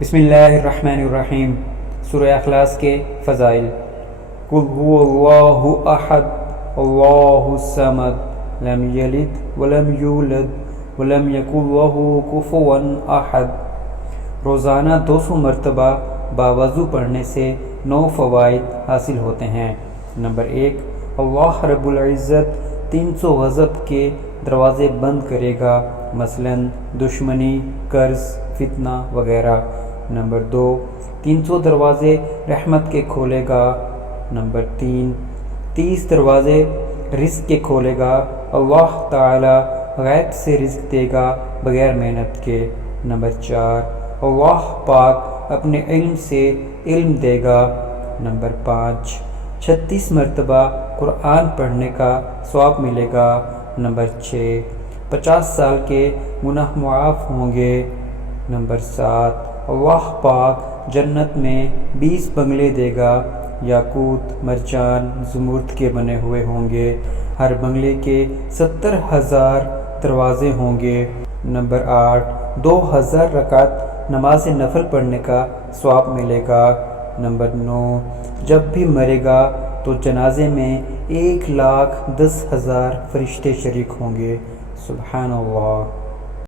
بسم اللہ الرحمن الرحیم۔ سورہ اخلاص کے فضائل۔ قل هو اللہ احد اللہ الصمد لم یلد ولم یولد ولم یکن لہ کفوا احد۔ روزانہ 200 مرتبہ باوضو پڑھنے سے 9 فوائد حاصل ہوتے ہیں۔ نمبر 1، اللہ رب العزت 300 غضب کے دروازے بند کرے گا، مثلا دشمنی، قرض، فتنہ وغیرہ۔ نمبر 2، 300 دروازے رحمت کے کھولے گا۔ نمبر 3، 30 دروازے رزق کے کھولے گا۔ اللہ تعالی غیب سے رزق دے گا بغیر محنت کے۔ نمبر 4، اللہ پاک اپنے علم سے علم دے گا۔ نمبر 5، 36 مرتبہ قرآن پڑھنے کا ثواب ملے گا۔ نمبر 6، 50 سال کے گناہ معاف ہوں گے۔ نمبر 7، اللہ پاک جنت میں 20 بنگلے دے گا، یاقوت، مرجان، زمرد کے بنے ہوئے ہوں گے۔ ہر بنگلے کے 70,000 دروازے ہوں گے۔ نمبر 8، 2000 رکعت نماز نفل پڑھنے کا ثواب ملے گا۔ نمبر 9، جب بھی مرے گا تو جنازے میں 1,10,000 فرشتے شریک ہوں گے۔ سبحان اللہ۔